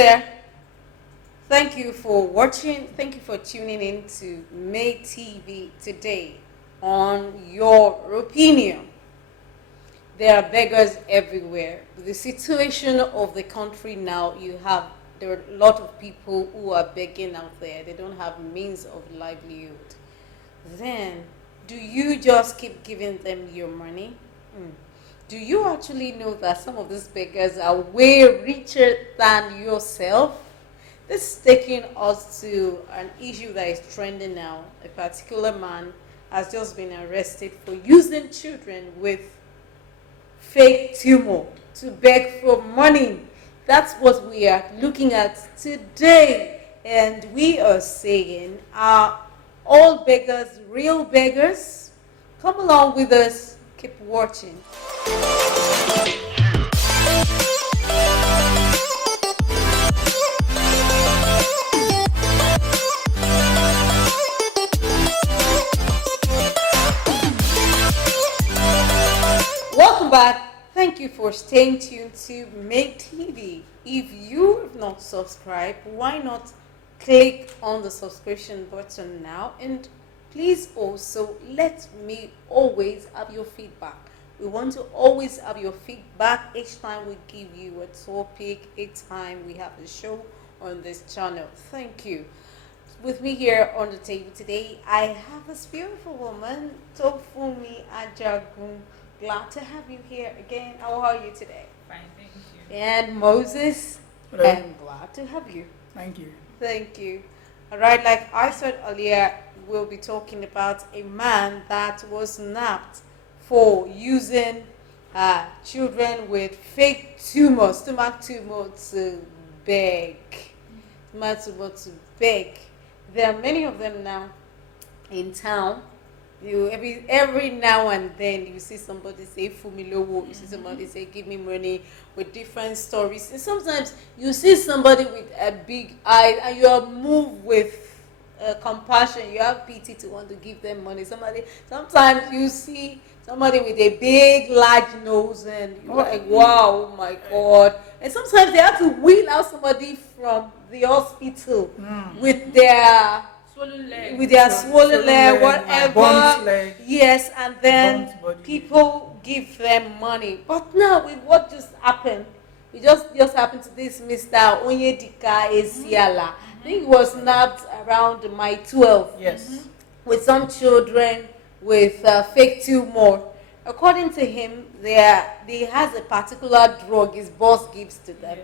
there. Thank you for watching. Thank you for tuning in to Make TV today. On your opinion, there are beggars everywhere. The situation of the country now, there are a lot of people who are begging out there. They don't have means of livelihood. Then, do you just keep giving them your money? Do you actually know that some of these beggars are way richer than yourself? This is taking us to an issue that is trending now. A particular man has just been arrested for using children with fake tumor to beg for money. That's what we are looking at today. And we are saying, are all beggars real beggars? Come along with us. Keep watching. Welcome back. Thank you for staying tuned to Make TV. If you have not subscribed, why not click on the subscription button now, and please also let me always have your feedback. We want to always have your feedback each time we give you a topic, each time we have a show on this channel. Thank you. With me here on the table today, I have this beautiful woman, Tofumi Ajagun. Glad to have you here again. How are you today? Fine, thank you. And Moses, hello. I'm glad to have you. Thank you. Thank you. All right, like I said earlier, we'll be talking about a man that was nabbed for using children with fake tumors, stomach tumor to beg. Stomach tumor to beg. There are many of them now in town. Every now and then you see somebody say "Fumilowo," you see somebody say "Give me money," with different stories. And sometimes you see somebody with a big eye and you are moved with compassion. You have pity to want to give them money. Sometimes you see somebody with a big, large nose and you're like, "Wow, oh my God!" And sometimes they have to wheel out somebody from the hospital with their swollen leg, whatever. Leg, yes, and then people give them money. But now with what just happened, it just happened to this Mr. Onyedika Esiala. I think he was nabbed around my 12. Yes. With some children with fake tumor. According to him, he has a particular drug his boss gives to them.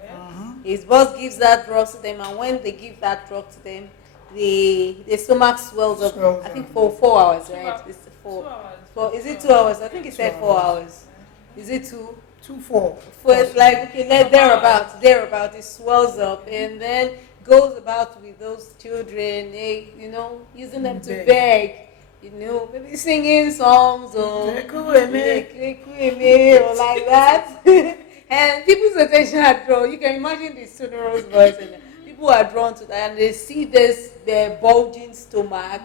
His boss gives that drug to them, and when they give that drug to them, the stomach swells up. I think for 4 hours, right? It's 4 hours. Is it 2 hours? I think he said 4 hours. Is it 2? 2, 4. It's like thereabout. It swells up and then goes about with those children, using them to beg. Maybe singing songs or like that. And people's attention are drawn. You can imagine the sonorous voice, and people are drawn to that, and they see their bulging stomach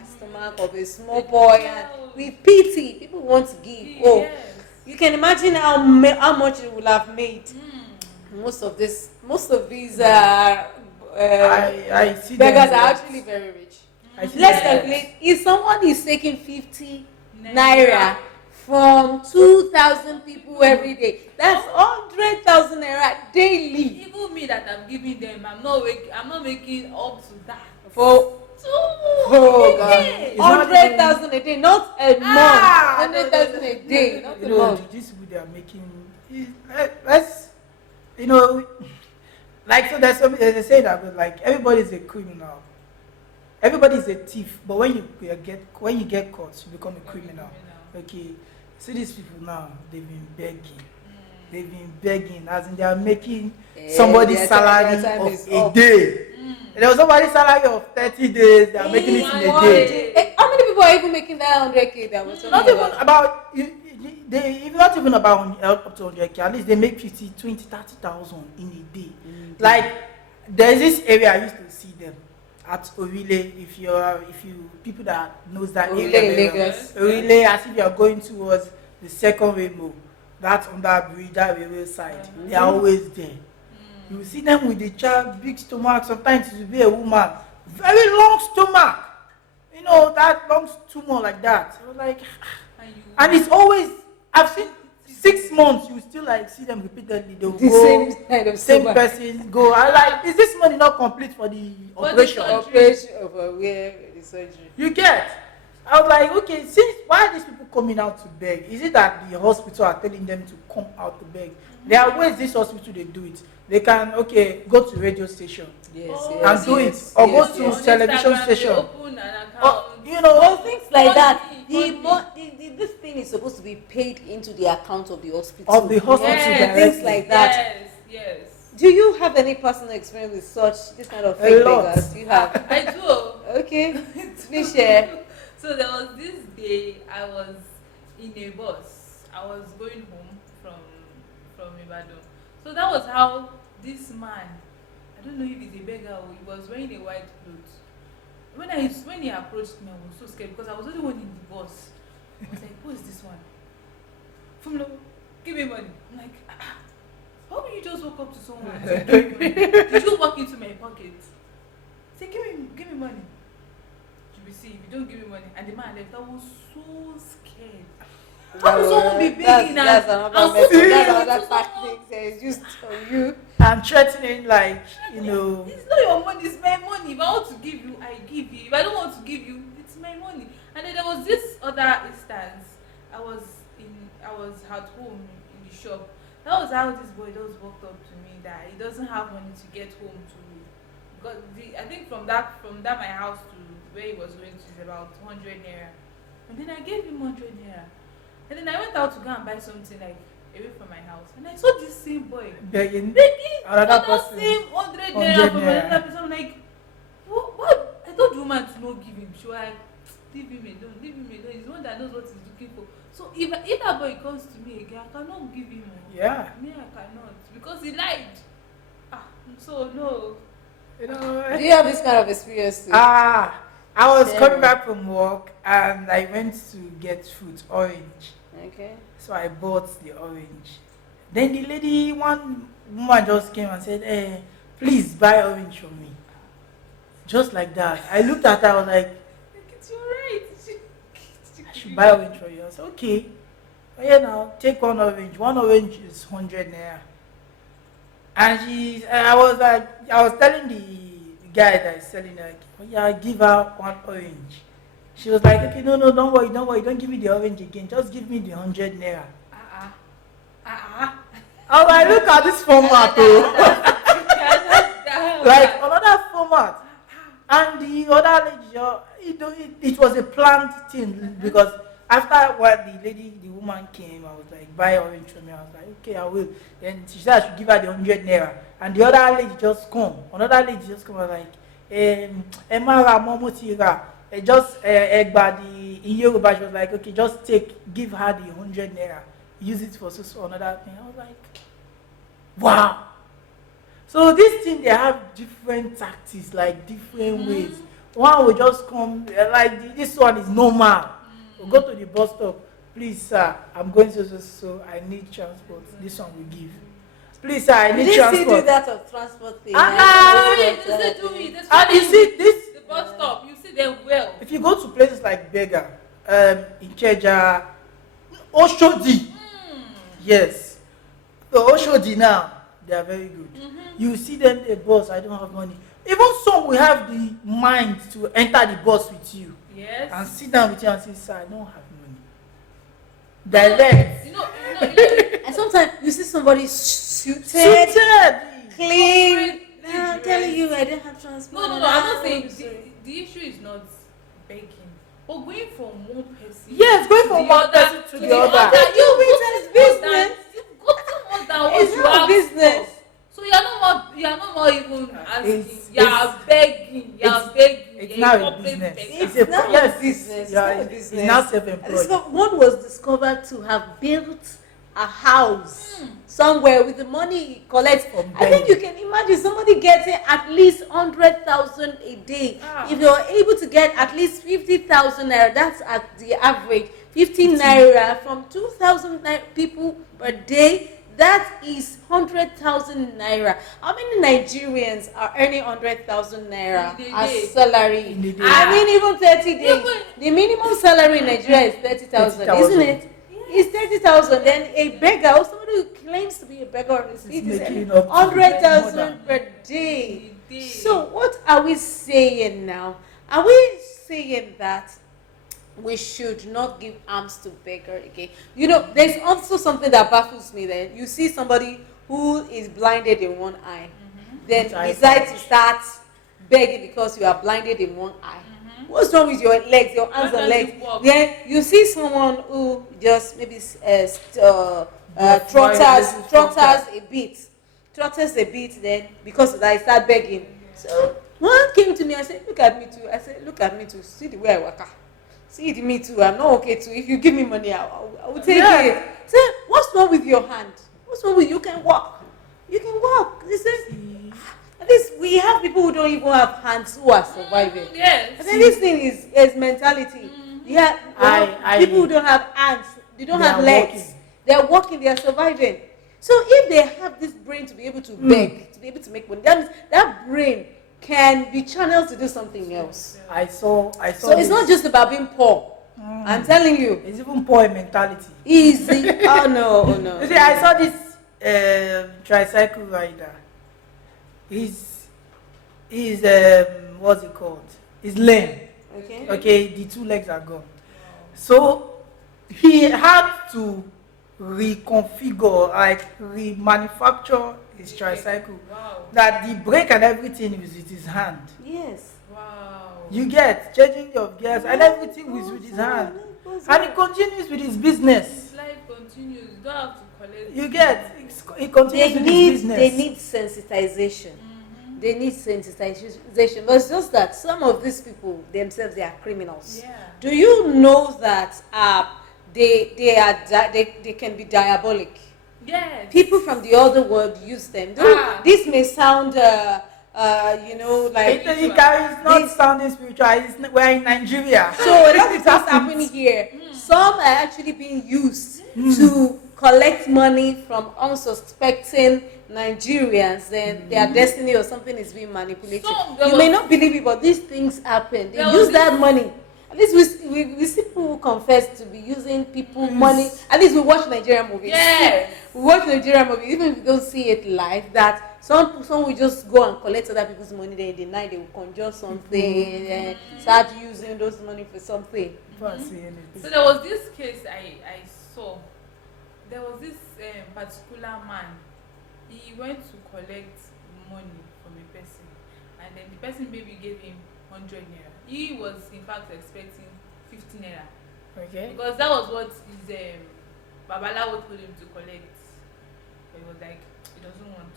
of a small boy, and with pity, people want to give. You can imagine how much it will have made. Most of these I see beggars are actually very rich. Let's calculate. If someone is taking 50 naira from 2,000 people every day, that's 100,000 naira daily. Even me that I'm giving them, I'm not making up to that. Oh God, 100,000 a day, not a month. 100,000 a day, not a month. This they are making. Like so. There's something they say that, but like everybody is a criminal. Everybody is a thief, but when you get caught, you become a criminal. Okay, see these people now, they've been begging, as in they are making somebody's salary of a day. There was somebody's salary of 30 days, they are making it in a day. How many people are even making that 100K that was not even about not even about up to 100K, at least they make 50, 20, 30,000 in a day. Like there's this area I used to see them at Orile, if you people that knows that area, Orile, as if you are going towards the second rainbow, that's on that bridge, that railway side. They are always there. You see them with the child, big stomach. Sometimes it will be a woman, very long stomach. You know that long stomach like that. I was like, and it's always. I've seen 6 months. You still like see them repeatedly. They will The go same kind of same stomach. person go. I like. Is this money not complete for the For the operation? surgery. Operation of where the surgery. You get. I was like, okay, since why are these people coming out to beg? Is it that the hospital are telling them to come out to beg? There are ways this hospital they do it. They can go to radio station Yes, Oh, yes, and do yes, it, or yes, go to yes. On television Instagram, station. They open an account. Well, things like that. Money. This thing is supposed to be paid into the account of the hospital. Of the hospital Yes, things directly. like that. Yes. Do you have any personal experience with this kind of A fake lot. beggars? You have. I do. Okay, please share. So there was this day I was in a bus. I was going home from Ibadan. So that was how this man, I don't know if he's a beggar or he was wearing a white clothes. When he approached me, I was so scared because I was the only one in the bus. I was like, who is this one? Fumlo, give me money. I'm like, how will you just walk up to someone and say, give me money? Did you walk into my pocket? Say, give me money. You will see, if you don't give me money. And the man left, I was so scared. How will someone be begging That's and another so method. That's scared another to someone? tactic that is used on you. And threatening, like, It's not your money, it's my money. If I want to give you, I give you. If I don't want to give you, it's my money. And then there was this other instance. I was at home in the shop. That was how this boy just walked up to me that he doesn't have money to get home to. I think from that my house to where he was going to is about 100 naira. And then I gave him 100 naira. And then I went out to go and buy something like away from my house. And I saw this same boy begging begging for another that person. same 100 100 naira from naira. another person. I'm like, what? I told the woman to not give him. She was like, leave him alone. He's the one that knows what he's looking for. So if that boy comes to me again, I cannot give him more. Yeah. Me, I cannot. Because he lied. So no. Do you have this kind of experience too? I was Share coming it. back from work and I went to get fruit, orange. Okay. So I bought the orange. Then the lady, one woman just came and said, please buy orange for me. Just like that. I looked at her, I was like, It's alright. I should buy orange for you. I said, okay. Oh, yeah, now take one orange. One orange is 100 naira. And I was telling the guy that is selling like, oh yeah, give her one orange. She was like, okay, no, don't worry, don't give me the orange again. Just give me the 100 naira. I was like, look at this format, like another format. And the other lady, it was a planned thing because after what the woman came, I was like, buy orange for me. I was like, okay, I will. Then she said I should give her the 100 naira. And the other lady just come. Another lady just come and like, Emara Momotira. Just Egbadi in Yoruba, she was like, okay, just give her the 100 naira. Use it for another thing. I was like, wow. So this thing, they have different tactics, like different ways. One will just come, like this one is normal. We'll go to the bus stop. Please, sir, I'm going so I need transport. This one will give. Please, sir, I need Did transport. you do that of transport thing? Do it. And you see this, The bus stop, you see them well. if you go to places like Bega, Ikeja, Oshodi, yes. So Oshodi now, they are very good. You see them, the bus, I don't have money. Even some will have the mind to enter the bus with you Yes. and sit down with you and say, sir, I don't have money. Direct. You know, And sometimes you see somebody suited, Suited. clean. Corporate I'm telling you, I don't have transport. no, I'm not saying the issue is not begging, but going from one person. Yes, going from the one other person to the other. You it as business. You've gotten more than what It's you not have business. for. So you're not more even asking. It's- You're begging. It's You're now a corporate business. beggar. It's now a yes, business. It's yeah, not a it's business. now And self-employed. one was discovered to have built a house somewhere with the money he collects. From I think you can imagine somebody getting at least 100,000 a day. If you're able to get at least 50,000 naira, that's at the average. 15 naira from 2,000 people per day. that is 100,000 naira. How many Nigerians are earning 100,000 naira In a as day. salary? In a day. I mean, even 30 days. Even- The minimum salary in Nigeria is 30,000, isn't it? It's 30,000. Then a beggar, or somebody who claims to be a beggar on the street, is making earning up to 100,000 per day. In a day. So what are we saying now? Are we saying that we should not give alms to beggar again? You know, there's also something that baffles me. Then you see somebody who is blinded in one eye, then decide to start begging because you are blinded in one eye. What's wrong with your legs, your hands and legs? Then you see someone who just maybe trotters a bit, then because of that, I start begging. So one came to me and said, "Look at me too." I said, "Look at me too. See the way I work. See me too. I'm not okay too. If you give me money, I will take it." Say, "What's wrong with your hand? What's wrong with you? Can walk? You can walk." They said, "At least we have people who don't even have hands who are surviving." Yes. I think this thing is mentality. Yeah, people who don't have hands, they don't have legs. They are walking. They are surviving. So if they have this brain to be able to beg, to be able to make money, that means that brain can be channeled to do something else. I saw. So it's not just about being poor. I'm telling you. It's even poor mentality. Easy. Oh no. You see, I saw this tricycle rider. He's what's it called? He's lame. Okay. Okay, the two legs are gone. So he had to reconfigure, like remanufacture his tricycle. Wow. That the brake and everything was with his hand. Yes. Wow. You get changing your gears and everything was with his hand. And he continues with his business. His life continues. You don't have to collect. You get he continues with his business. They need sensitization. They need sensitization. But it's just that some of these people themselves, they are criminals. Yeah. Do you know that they can be diabolic? Yes. People from the other world use them. This may sound like It carries not sounding spiritual. We're in Nigeria. so a lot of things happening here. Some are actually being used to collect money from unsuspecting Nigerians, then their destiny or something is being manipulated. You may not believe it, but these things happen. They use that money. At least we see people who confess to be using people money. At least we watch Nigerian movies. Yes. We watch Nigerian movies, even if we don't see it live, that some will just go and collect other people's money, then in the night they will conjure something and start using those money for something. So there was this case I saw. There was this particular man. He went to collect money from a person, and then the person maybe gave him 100 naira. He was in fact expecting 50 naira. Okay. Because that was what his Babalawo told him to collect. But he was like, he doesn't want.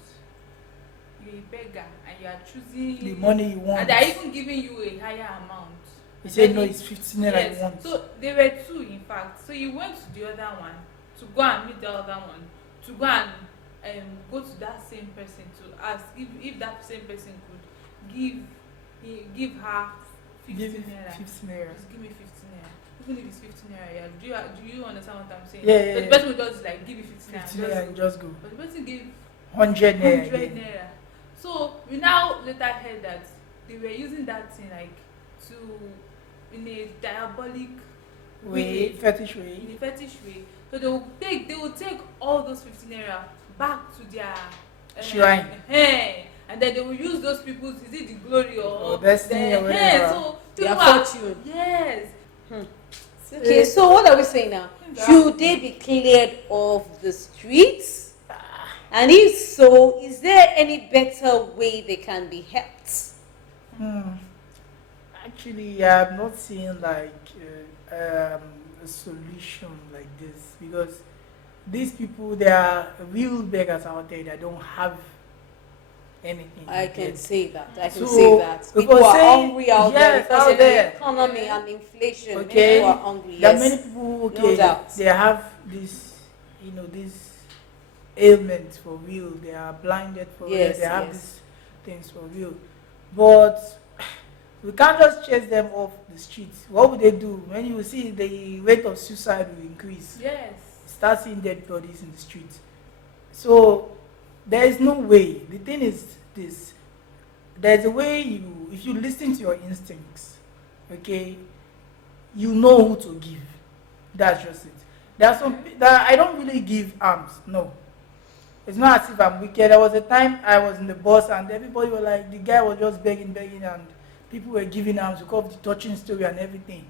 You're a beggar and you are choosing The money you want. and they are even giving you a higher amount. He said no, it's 15 naira Yes. you want. So there were two in fact. So he went to the other one to go and meet the other one, to go and go to that same person to ask if that same person could give her 15 Give naira. 15 naira. Just give me 15 naira. Even if it's 15 naira, yeah. Do you understand what I'm saying? Yeah. But the person will just like give you 15 naira. 15 naira and just go. But the person gave 100 naira. 100 naira. So we now later heard that they were using that thing like to in a diabolic way, Fetish way. in a fetish way. So they will take all those 15 naira back to their Shrine. And then they will use those people's, is it the glory or destiny or whatever. So Their people are- fortune. Yes. Okay, so what are we saying now? Should they be cleared off the streets? And if so, is there any better way they can be helped? Actually, I'm not seeing like a solution like this because these people, they are real beggars out there that don't have anything. I to can get. say that. I can So, say that. if People we're are saying- hungry out yes, there because out of there. the economy and inflation. Many Okay. people are hungry. There are Yes. many people, No okay, doubt. they have this, this ailment for real. They are blinded for real. Yes, They have yes. these things for real. But we can't just chase them off the streets. What would they do? When you see the rate of suicide will increase, Yes. start seeing dead bodies in the streets. So there is no way. The thing is this: there's a way you, if you listen to your instincts, okay, you know who to give. That's just it. There are some that I don't really give arms. No, it's not as if I'm wicked. There was a time I was in the bus and everybody were like, the guy was just begging, and people were giving arms because of the touching story and everything.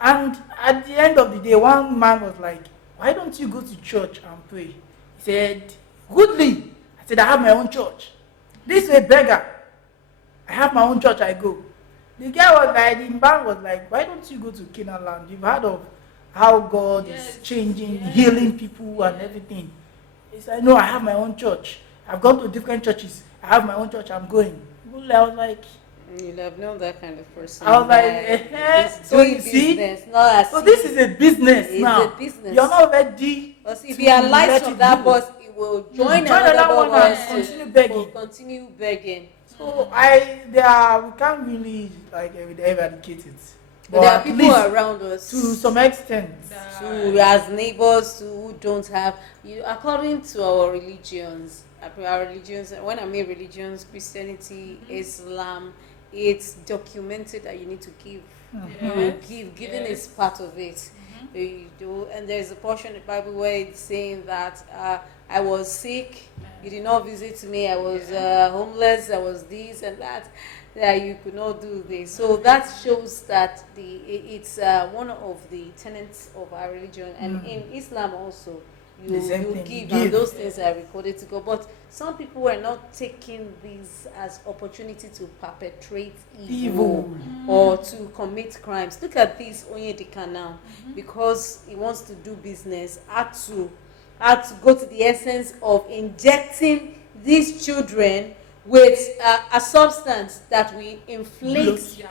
And at the end of the day, one man was like, "Why don't you go to church and pray?" He said, "Goodly." I said, "I have my own church. This is a beggar. I have my own church, I go." The guy was like, the man was like, "Why don't you go to Canaan land? You've heard of how God is changing, healing people and everything." He said, "No, I have my own church. I've gone to different churches. I have my own church, I'm going." I was like, You'll have known that kind of person. I was like, It's so doing you see? business, not as so this is a business it's now. a business. You're not ready. But if to he alights let from it that go. bus, he will join Join another another one bus and continue begging. will continue begging. So we can't really like eradicate it. But there are at people least around us to some extent. who, as neighbors, who don't have, according to our religions, when I mean religions, Christianity, Islam, it's documented that you need to give. Giving is part of it. You do, and there's a portion in the Bible where it's saying that I was sick, you did not visit me, I was homeless, I was this and that you could not do this. So that shows that it's one of the tenets of our religion, and in Islam also you give, and those things are recorded to God. But some people are not taking these as opportunity to perpetrate evil or to commit crimes. Look at this Onyedika now, because he wants to do business, had to go to the essence of injecting these children with a substance that will inflate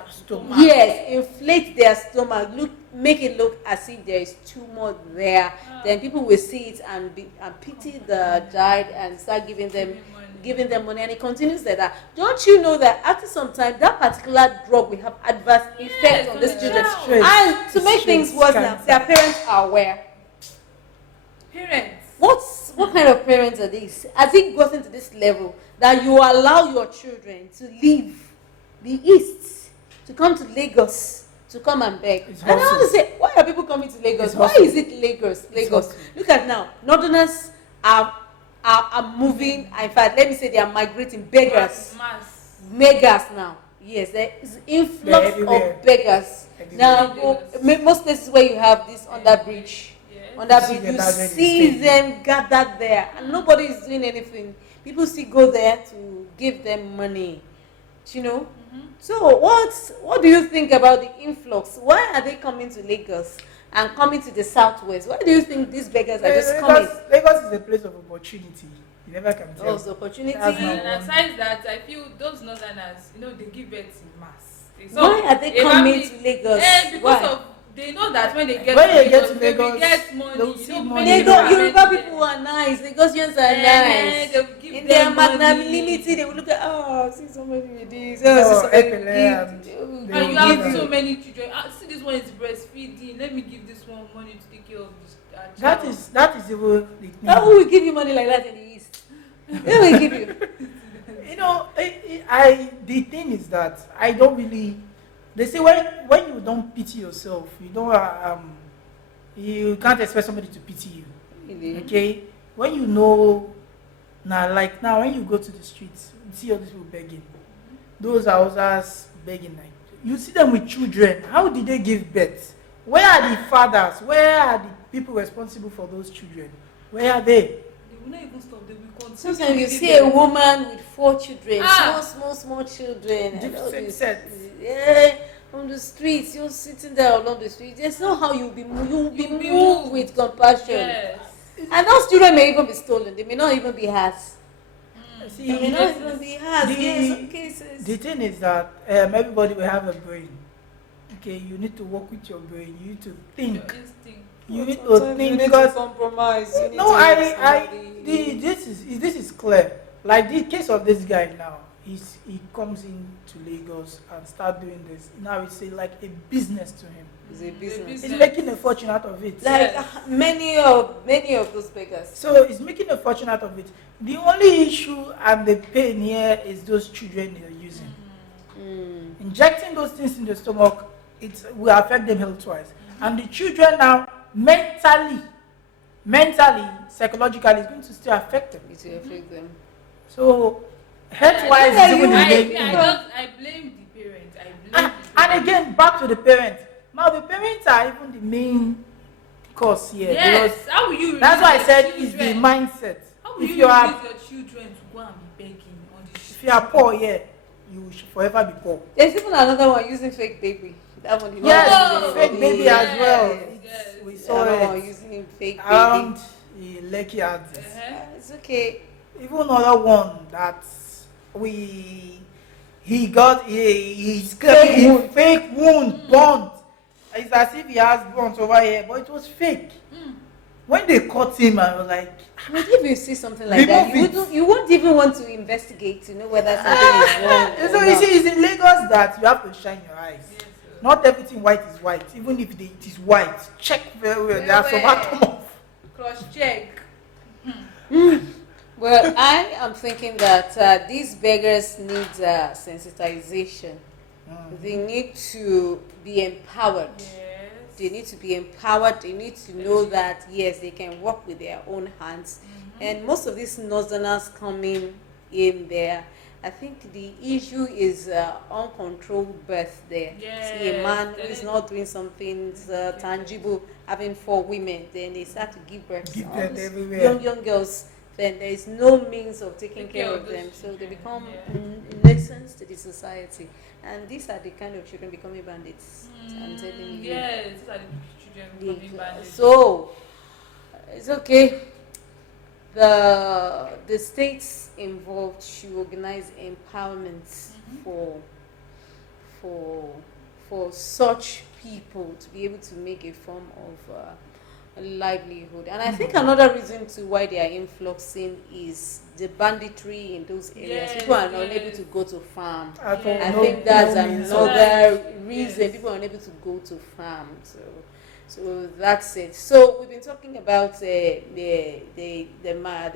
their stomach, make it look as if there is tumor there. Then people will see it and pity the child and start giving them money, and it continues like that. Don't you know that after some time that particular drug will have adverse effect on these children? And to make things worse now, their parents are aware. What kind of parents are these? Has it gotten to this level that you allow your children to leave the East, to come to Lagos, to come and beg? And I want to say, why are people coming to Lagos? Why is it Lagos? Look at now, Northerners are moving. In fact, let me say they are migrating, beggars. Megas now. Yes, there is influx of beggars. Now, most places where you have this under bridge, you see them gathered there, and nobody is doing anything. People still go there to give them money, So what do you think about the influx? Why are they coming to Lagos and coming to the southwest? Why do you think these beggars are just coming? Lagos is a place of opportunity. You never can tell. It's opportunity. And aside that, I feel those northerners, they give birth in mass. Why are they coming to Lagos? Because of they know that when they get to Lagos, they get money. Yoruba people are nice. Lagosians are nice. In their magnanimity, they will look at, see somebody with this. And you have so many children. See, this one is breastfeeding. Let me give this one money to take care of this child. That is even the thing. Who will give you money like that in the East? Who will give you? The thing is that I don't really. They say when you don't pity yourself, you can't expect somebody to pity you. Really? Okay, when you know now, like now, when you go to the streets, you see all these people begging. Those are others begging. Like you see them with children. How did they give birth? Where are the fathers? Where are the people responsible for those children? Where are they? They will not even stop. They will continue. Sometimes you see a woman with 4 children, small children. On the streets, you're sitting there along the street. There's no how you'll be moved with compassion. Yes. And those children may even be stolen. They may not even be hers. See, They may not even be hers. In some cases. The thing is that everybody will have a brain. Okay, you need to work with your brain. You need to think. You need to think because compromise. this is clear. Like the case of this guy now, he comes into Lagos and start doing this. Now it's like a business to him. It's a business. He's making a fortune out of it. Like many of those beggars. So he's making a fortune out of it. The only issue and the pain here is those children they're using. Injecting those things in the stomach, it will affect them health-wise. And the children now, mentally, psychologically, it's going to still affect them. It will affect them. So, health-wise, it's even the main thing. I blame the parents. And again, back to the parents. Now, the parents are even the main cause here. Yes. How will you? That's why I said it's the mindset. How will If you you are, release your children to go and be begging on the street? if you are poor here, you will forever be poor. There's even another one using fake baby. That one, Yes, fake baby as well. Yes. We saw one it using fake baby. around Lekki artists. It's okay. Even another one that he got he's fake wound burnt. It's as if he has burnt over here, but it was fake. When they caught him, I was like, But if you see something like that, you won't even want to investigate to know whether something is wrong. So you see, it's in Lagos that you have to shine your eyes. Yes, Not everything white is white. Even if it is white, check very well. There are some atom of. cross check. Well, I am thinking that these beggars need sensitization. They need to be empowered. Yes. They need to be empowered. They need to know that, yes, they can work with their own hands. And most of these northerners coming in there, I think the issue is uncontrolled birth there. Yes. See a man who is not doing something tangible, having 4 women, then they start to give birth to all these everywhere. young girls. Then there is no means of taking care of them, so they become Yeah. nuisance to the society. And these are the kind of children becoming bandits. I'm telling you. Yes, these are the children becoming bandits. So it's okay. The states involved should organize empowerment for such people to be able to make a form of a livelihood. And I think another reason to why they are influxing is the banditry in those areas. Yes, People are not yes. able to go to farm. I I no- think that's no means of- another reason Yes. people are unable to go to farm. So that's it. So we've been talking about the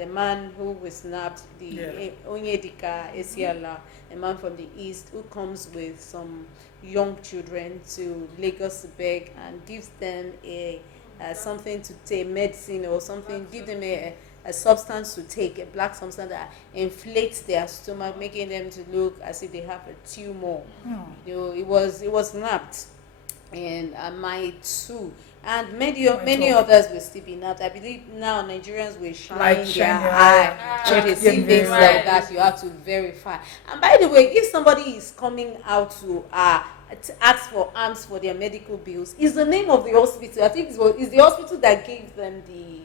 man who was snapped, the Onyedika Esiala, a man from the east who comes with some young children to Lagos to beg and gives them something to take, medicine or something, give them a substance to take, a black substance that inflates their stomach, making them to look as if they have a tumor. You know, it was napped, and my too, and many others will still be napped. I believe now Nigerians will shine their eye when they see things like that. You have to verify. And by the way, if somebody is coming out to ask for alms for their medical bills, is the name of the hospital. I think it's the hospital that gave them the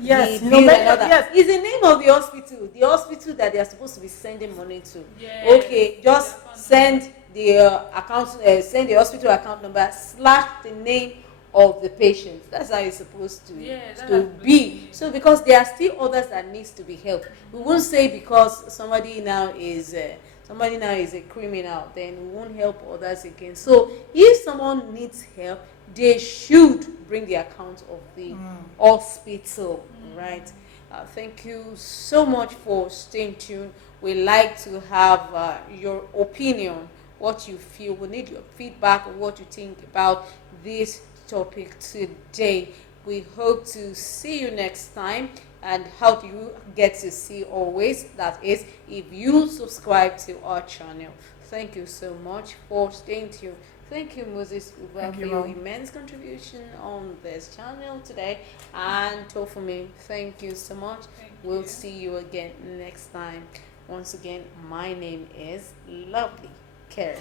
Yes, the no, bill many- and all that. yes. It's the name of the hospital that they are supposed to be sending money to. Yes. Okay, just send the send the hospital account number / the name of the patient. That's how it's supposed to be. So because there are still others that needs to be helped. We won't say because somebody now is a criminal, then we won't help others again. So if someone needs help, they should bring the account of the hospital, right? Thank you so much for staying tuned. We like to have your opinion, what you feel. We need your feedback on what you think about this topic today. We hope to see you next time. And how do you get to see always? That is, if you subscribe to our channel. Thank you so much for staying tuned. Thank you, Moses, for your immense contribution on this channel today. And Tofumi, thank you so much. We'll see you again next time. Once again, my name is Lovely Karen.